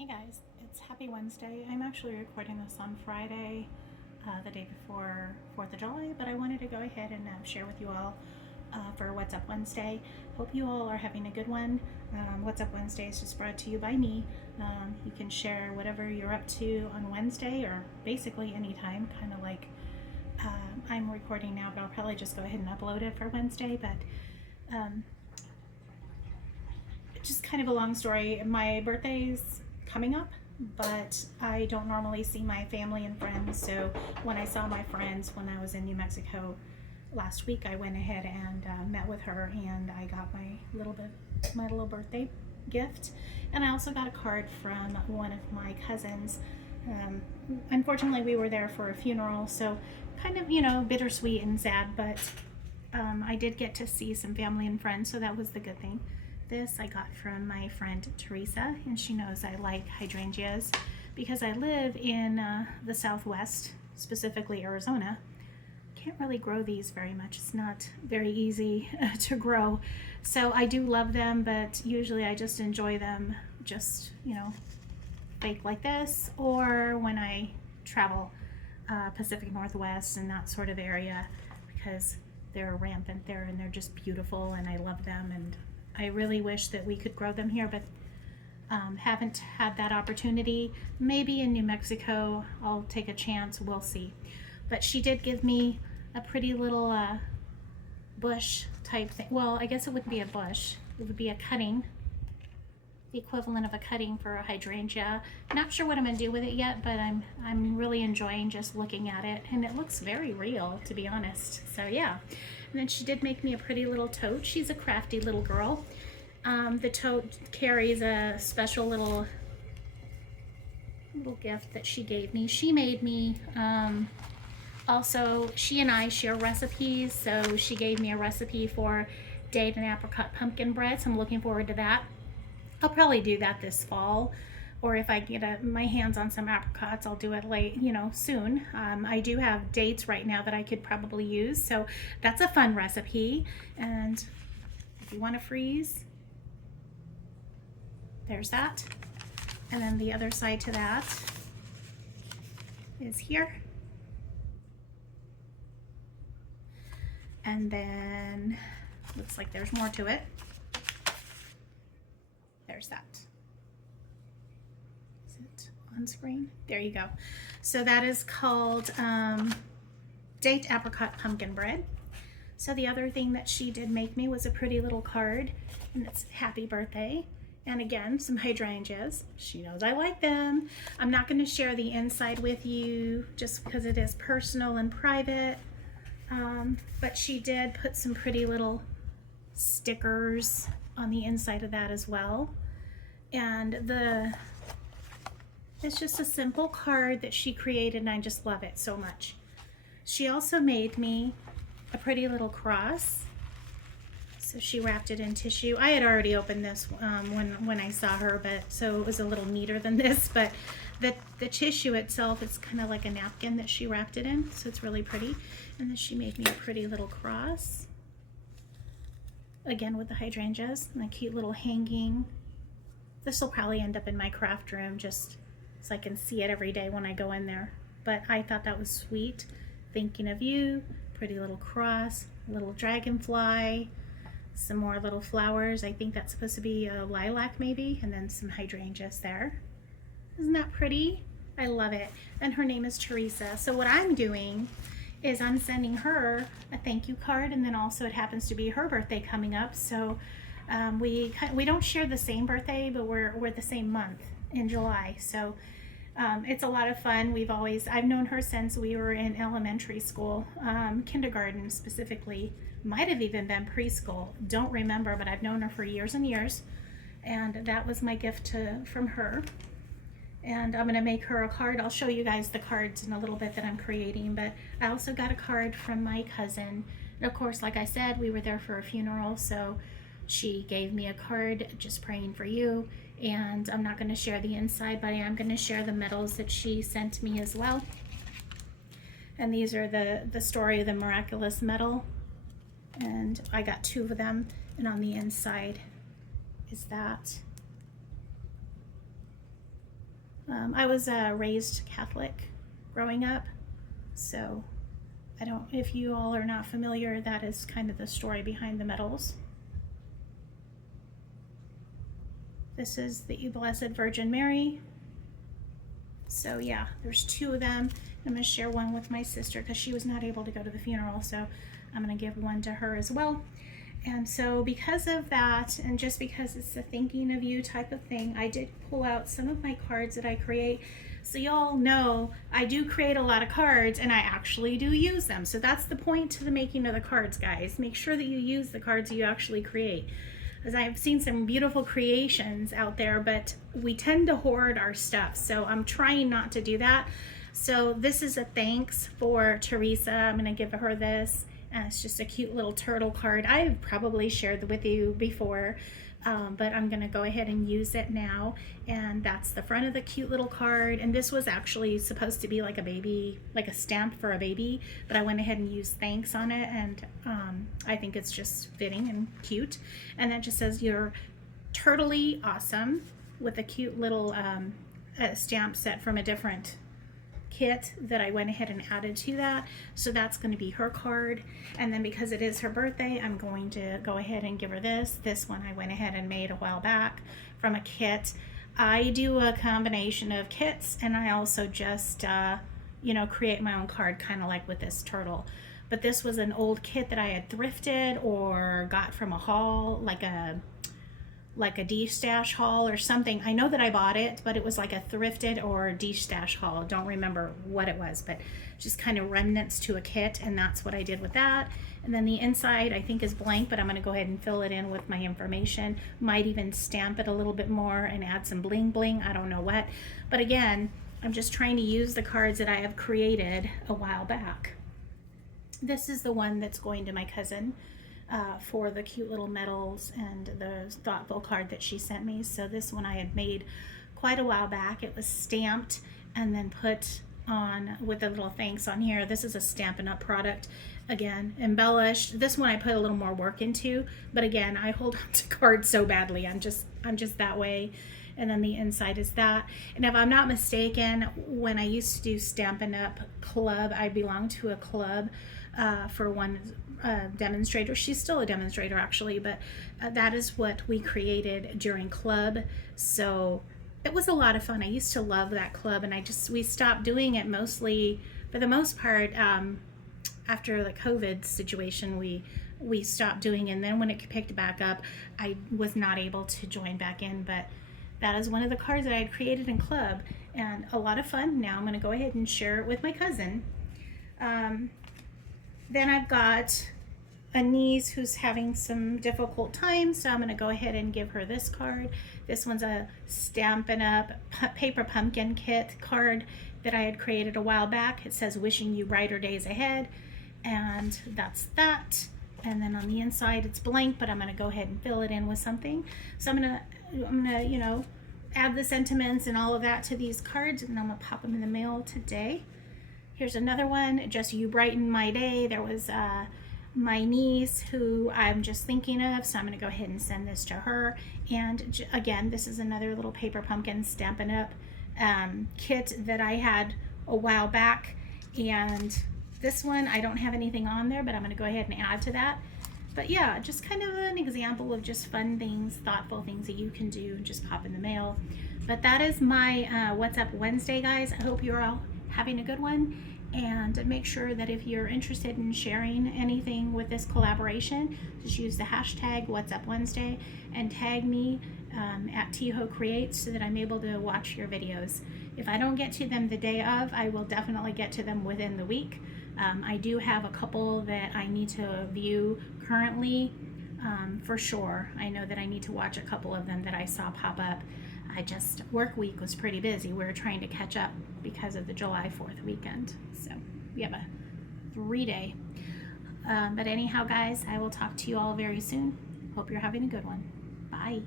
Hey guys, it's Happy Wednesday. I'm actually recording this on Friday, the day before 4th of July, but I wanted to go ahead and share with you all for What's Up Wednesday. Hope you all are having a good one. What's Up Wednesday is just brought to you by me. You can share whatever you're up to on Wednesday or basically anytime, kind of like I'm recording now, but I'll probably just go ahead and upload it for Wednesday. But just kind of a long story. My birthday's coming up, but I don't normally see my family and friends. So when I saw my friends when I was in New Mexico last week, I went ahead and met with her, and I got my little birthday gift, and I also got a card from one of my cousins. Unfortunately, we were there for a funeral, so kind of bittersweet and sad, but I did get to see some family and friends, so that was the good thing. This I got from my friend Teresa, and she knows I like hydrangeas because I live in the Southwest, specifically Arizona. Can't really grow these very much. It's not very easy to grow. So I do love them, but usually I just enjoy them just, baked like this, or when I travel Pacific Northwest and that sort of area, because they're rampant there and they're just beautiful and I love them, and I really wish that we could grow them here, but haven't had that opportunity. Maybe in New Mexico I'll take a chance, we'll see. But she did give me a pretty little bush type thing. Well, I guess it wouldn't be a bush, it would be a cutting, the equivalent of a cutting for a hydrangea. Not sure what I'm gonna do with it yet, but I'm really enjoying just looking at it, and it looks very real, to be honest. So yeah. And then she did make me a pretty little tote. She's a crafty little girl. The tote carries a special little gift that she gave me. She made me, also, she and I share recipes, so she gave me a recipe for date and apricot pumpkin bread, so I'm looking forward to that. I'll probably do that this fall, or if I get my hands on some apricots, I'll do it soon. I do have dates right now that I could probably use, so that's a fun recipe. And if you want to freeze, there's that. And then the other side to that is here. And then looks like there's more to it. There's that. Is it on screen? There you go. So that is called date apricot pumpkin bread. So the other thing that she did make me was a pretty little card, and it's happy birthday. And again, some hydrangeas. She knows I like them. I'm not going to share the inside with you just because it is personal and private. But she did put some pretty little stickers on the inside of that as well. And it's just a simple card that she created, and I just love it so much. She also made me a pretty little cross. So she wrapped it in tissue. I had already opened this when I saw her, but so it was a little neater than this, but the tissue itself is kind of like a napkin that she wrapped it in, so it's really pretty. And then she made me a pretty little cross, again with the hydrangeas and a cute little hanging. This will probably end up in my craft room just so I can see it every day when I go in there. But I thought that was sweet. Thinking of you, pretty little cross, little dragonfly, some more little flowers. I think that's supposed to be a lilac maybe, and then some hydrangeas there. Isn't that pretty? I love it. And her name is Teresa. So what I'm doing is I'm sending her a thank you card, and then also it happens to be her birthday coming up. So we don't share the same birthday, but we're the same month in July. So it's a lot of fun. I've known her since we were in elementary school, kindergarten specifically, might have even been preschool. Don't remember, but I've known her for years and years. And that was my gift from her. And I'm gonna make her a card. I'll show you guys the cards in a little bit that I'm creating, but I also got a card from my cousin. And of course, like I said, we were there for a funeral, so she gave me a card just praying for you. And I'm not gonna share the inside, but I am gonna share the medals that she sent me as well. And these are the story of the miraculous medal. And I got 2 of them, and on the inside is that. I was raised Catholic growing up, so I don't, if you all are not familiar, that is kind of the story behind the medals. This is the Blessed Virgin Mary. So yeah, there's 2 of them. I'm going to share one with my sister because she was not able to go to the funeral, so I'm going to give one to her as well. And so because of that, and just because it's the thinking of you type of thing, I did pull out some of my cards that I create. So y'all know I do create a lot of cards and I actually do use them. So that's the point to the making of the cards, guys. Make sure that you use the cards you actually create. As I've seen some beautiful creations out there, but we tend to hoard our stuff. So I'm trying not to do that. So this is a thanks for Teresa. I'm going to give her this. It's just a cute little turtle card. I've probably shared with you before, but I'm going to go ahead and use it now. And that's the front of the cute little card. And this was actually supposed to be like a baby, like a stamp for a baby, but I went ahead and used thanks on it. And I think it's just fitting and cute. And that just says you're turtly awesome, with a cute little stamp set from a different kit that I went ahead and added to that. So that's going to be her card. And then because it is her birthday, I'm going to go ahead and give her this. This one I went ahead and made a while back from a kit. I do a combination of kits, and I also just you know, create my own card, kind of like with this turtle. But this was an old kit that I had thrifted or got from a haul, like a D-stash haul or something. I know that I bought it, but it was like a thrifted or D-stash haul. Don't remember what it was, but just kind of remnants to a kit, and that's what I did with that. And then the inside I think is blank, but I'm going to go ahead and fill it in with my information. Might even stamp it a little bit more and add some bling bling. I don't know what. But again, I'm just trying to use the cards that I have created a while back. This is the one that's going to my cousin. For the cute little medals and the thoughtful card that she sent me. So this one I had made quite a while back. It was stamped and then put on with a little thanks on here. This is a Stampin' Up product. Again, embellished. This one I put a little more work into, but again, I hold on to cards so badly. I'm just that way. And then the inside is that. And if I'm not mistaken, when I used to do Stampin' Up Club, I belonged to a club for one demonstrator. She's still a demonstrator actually, but that is what we created during club. So it was a lot of fun. I used to love that club, and we stopped doing it mostly, for the most part, after the COVID situation. We stopped doing it, and then when it picked back up, I was not able to join back in, but that is one of the cards that I had created in club, and a lot of fun. Now I'm going to go ahead and share it with my cousin. Then I've got a niece who's having some difficult times, so I'm going to go ahead and give her this card. This one's a Stampin' Up Paper Pumpkin Kit card that I had created a while back. It says, wishing you brighter days ahead, and that's that. And then on the inside it's blank, but I'm going to go ahead and fill it in with something. So I'm gonna you know, add the sentiments and all of that to these cards, and I'm going to pop them in the mail today. Here's another one, just you brighten my day. There was my niece who I'm just thinking of, so I'm going to go ahead and send this to her. And again, this is another little Paper Pumpkin Stampin' Up kit that I had a while back. And this one, I don't have anything on there, but I'm going to go ahead and add to that. But yeah, just kind of an example of just fun things, thoughtful things that you can do and just pop in the mail. But that is my What's Up Wednesday, guys. I hope you're all having a good one. And make sure that if you're interested in sharing anything with this collaboration, just use the hashtag What's Up Wednesday and tag me at Tiho Creates so that I'm able to watch your videos. If I don't get to them the day of, I will definitely get to them within the week. I do have a couple that I need to view currently, for sure. I know that I need to watch a couple of them that I saw pop up. Work week was pretty busy. We were trying to catch up because of the July 4th weekend. So we have a 3-day. But anyhow, guys, I will talk to you all very soon. Hope you're having a good one. Bye.